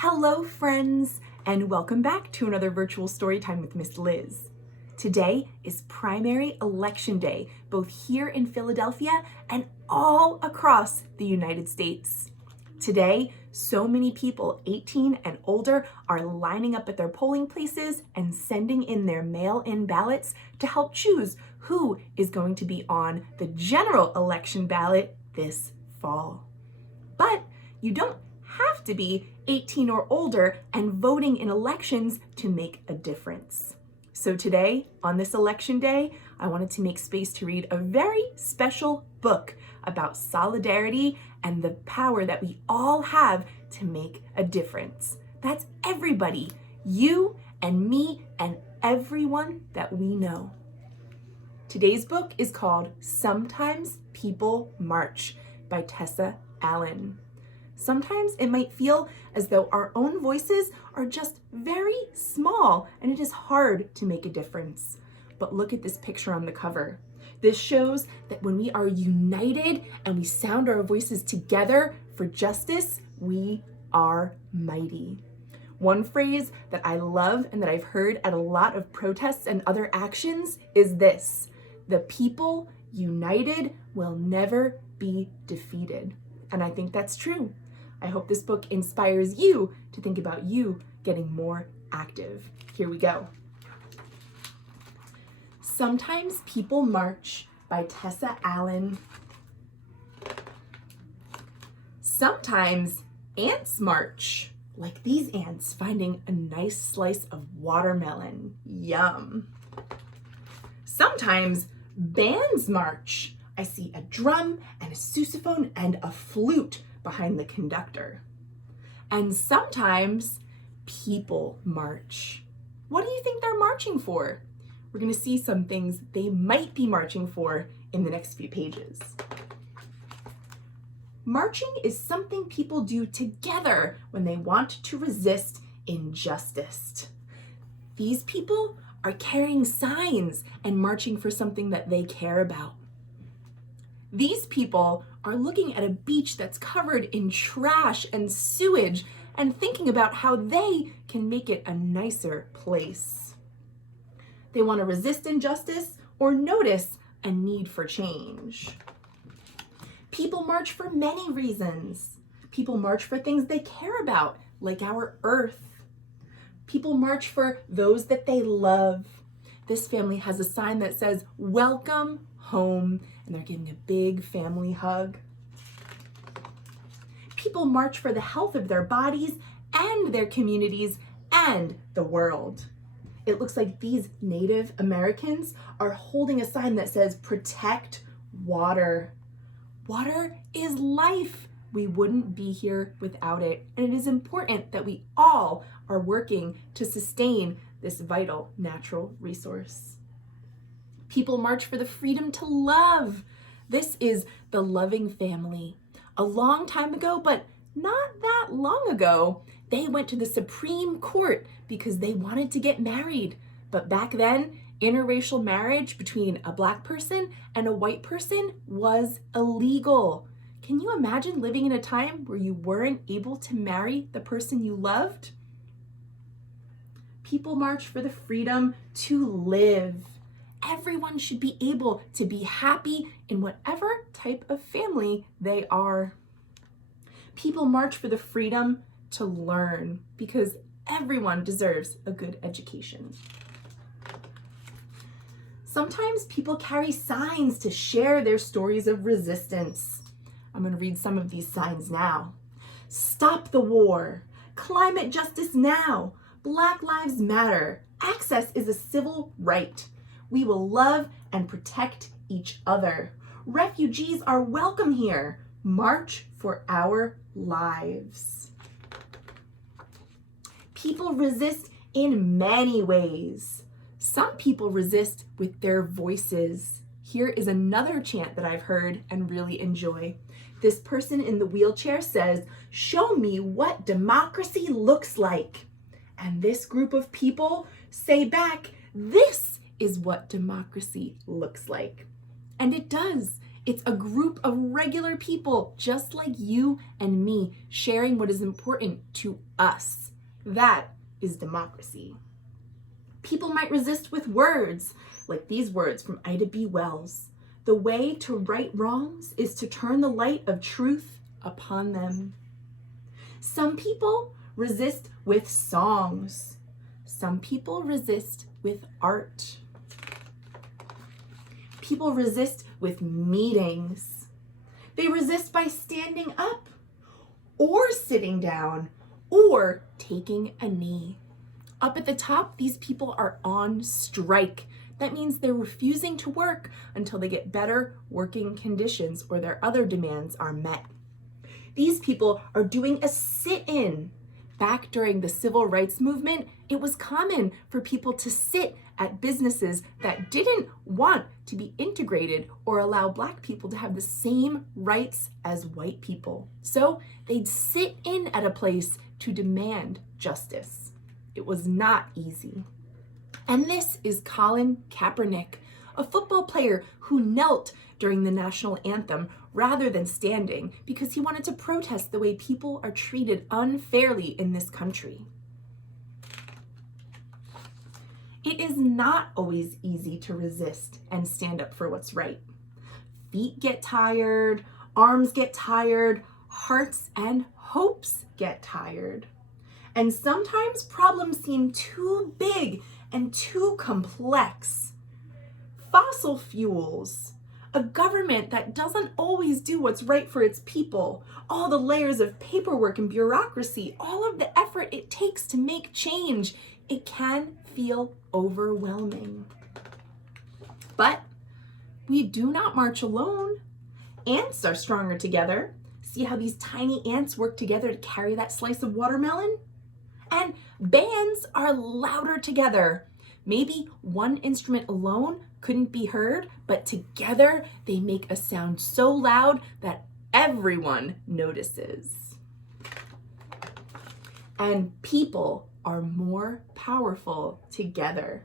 Hello, friends, and welcome back to another virtual story time with Miss Liz. Today is primary election day, both here in Philadelphia and all across the United States. Today, so many people 18 and older are lining up at their polling places and sending in their mail-in ballots to help choose who is going to be on the general election ballot this fall. But you don't have to be 18 or older and voting in elections to make a difference. So today, on this election day, I wanted to make space to read a very special book about solidarity and the power that we all have to make a difference. That's everybody, you and me and everyone that we know. Today's book is called Sometimes People March by Tessa Allen. Sometimes it might feel as though our own voices are just very small and it is hard to make a difference. But look at this picture on the cover. This shows that when we are united and we sound our voices together for justice, we are mighty. One phrase that I love and that I've heard at a lot of protests and other actions is this: the people united will never be defeated. And I think that's true. I hope this book inspires you to think about you getting more active. Here we go. Sometimes People March by Tessa Allen. Sometimes ants march, like these ants finding a nice slice of watermelon. Yum. Sometimes bands march. I see a drum and a sousaphone and a flute behind the conductor. And sometimes people march. What do you think they're marching for? We're going to see some things they might be marching for in the next few pages. Marching is something people do together when they want to resist injustice. These people are carrying signs and marching for something that they care about. These people are looking at a beach that's covered in trash and sewage and thinking about how they can make it a nicer place. They want to resist injustice or notice a need for change. People march for many reasons. People march for things they care about, like our earth. People march for those that they love. This family has a sign that says, "Welcome home," and they're giving a big family hug. People march for the health of their bodies and their communities and the world. It looks like these Native Americans are holding a sign that says, "Protect water." Water is life. We wouldn't be here without it. And it is important that we all are working to sustain this vital natural resource. People march for the freedom to love. This is the loving family. A long time ago, but not that long ago, they went to the Supreme Court because they wanted to get married. But back then, interracial marriage between a Black person and a white person was illegal. Can you imagine living in a time where you weren't able to marry the person you loved? People march for the freedom to live. Everyone should be able to be happy in whatever type of family they are. People march for the freedom to learn because everyone deserves a good education. Sometimes people carry signs to share their stories of resistance. I'm going to read some of these signs now. Stop the war. Climate justice now. Black Lives Matter. Access is a civil right. We will love and protect each other. Refugees are welcome here. March for our lives. People resist in many ways. Some people resist with their voices. Here is another chant that I've heard and really enjoy. This person in the wheelchair says, "Show me what democracy looks like." And this group of people say back, "This is what democracy looks like." And it does. It's a group of regular people just like you and me sharing what is important to us. That is democracy. People might resist with words, like these words from Ida B. Wells. The way to right wrongs is to turn the light of truth upon them. Some people resist with songs. Some people resist with art. People resist with meetings. They resist by standing up or sitting down or taking a knee. Up at the top, these people are on strike. That means they're refusing to work until they get better working conditions or their other demands are met. These people are doing a sit-in. Back during the civil rights movement, it was common for people to sit at businesses that didn't want to be integrated or allow Black people to have the same rights as white people. So they'd sit in at a place to demand justice. It was not easy. And this is Colin Kaepernick, a football player who knelt during the national anthem rather than standing because he wanted to protest the way people are treated unfairly in this country. It is not always easy to resist and stand up for what's right. Feet get tired, arms get tired, hearts and hopes get tired. And sometimes problems seem too big and too complex. Fossil fuels, a government that doesn't always do what's right for its people, all the layers of paperwork and bureaucracy, all of the effort it takes to make change, it can feel overwhelming. But we do not march alone. Ants are stronger together. See how these tiny ants work together to carry that slice of watermelon? And bands are louder together. Maybe one instrument alone couldn't be heard, but together they make a sound so loud that everyone notices. And people are more powerful together.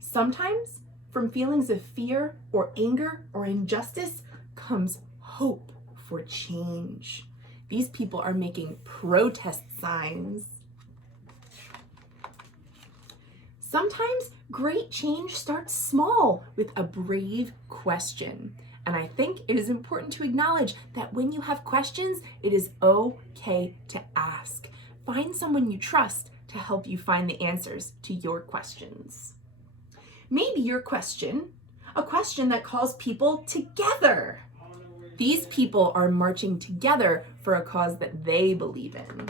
Sometimes from feelings of fear or anger or injustice comes hope for change. These people are making protest signs. Sometimes great change starts small with a brave question. And I think it is important to acknowledge that when you have questions, it is okay to ask. Find someone you trust to help you find the answers to your questions. Maybe your question, a question that calls people together. These people are marching together for a cause that they believe in.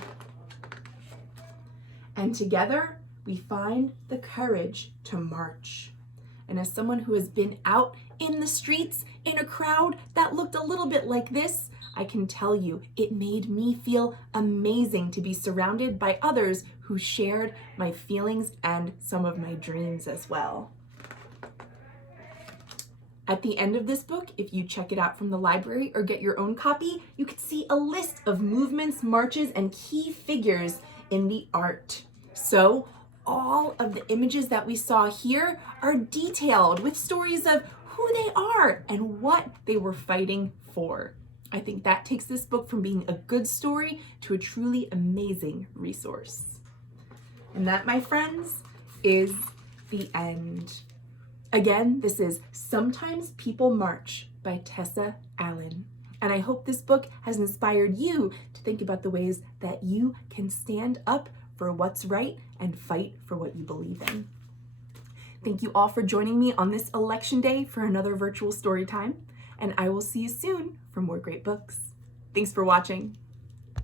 And together, we find the courage to march. And as someone who has been out in the streets in a crowd that looked a little bit like this, I can tell you it made me feel amazing to be surrounded by others who shared my feelings and some of my dreams as well. At the end of this book, if you check it out from the library or get your own copy, you can see a list of movements, marches, and key figures in the art. So all of the images that we saw here are detailed with stories of who they are and what they were fighting for. I think that takes this book from being a good story to a truly amazing resource. And that, my friends, is the end. Again, this is Sometimes People March by Tessa Allen. And I hope this book has inspired you to think about the ways that you can stand up for what's right and fight for what you believe in. Thank you all for joining me on this election day for another virtual story time, and I will see you soon for more great books. Thanks for watching.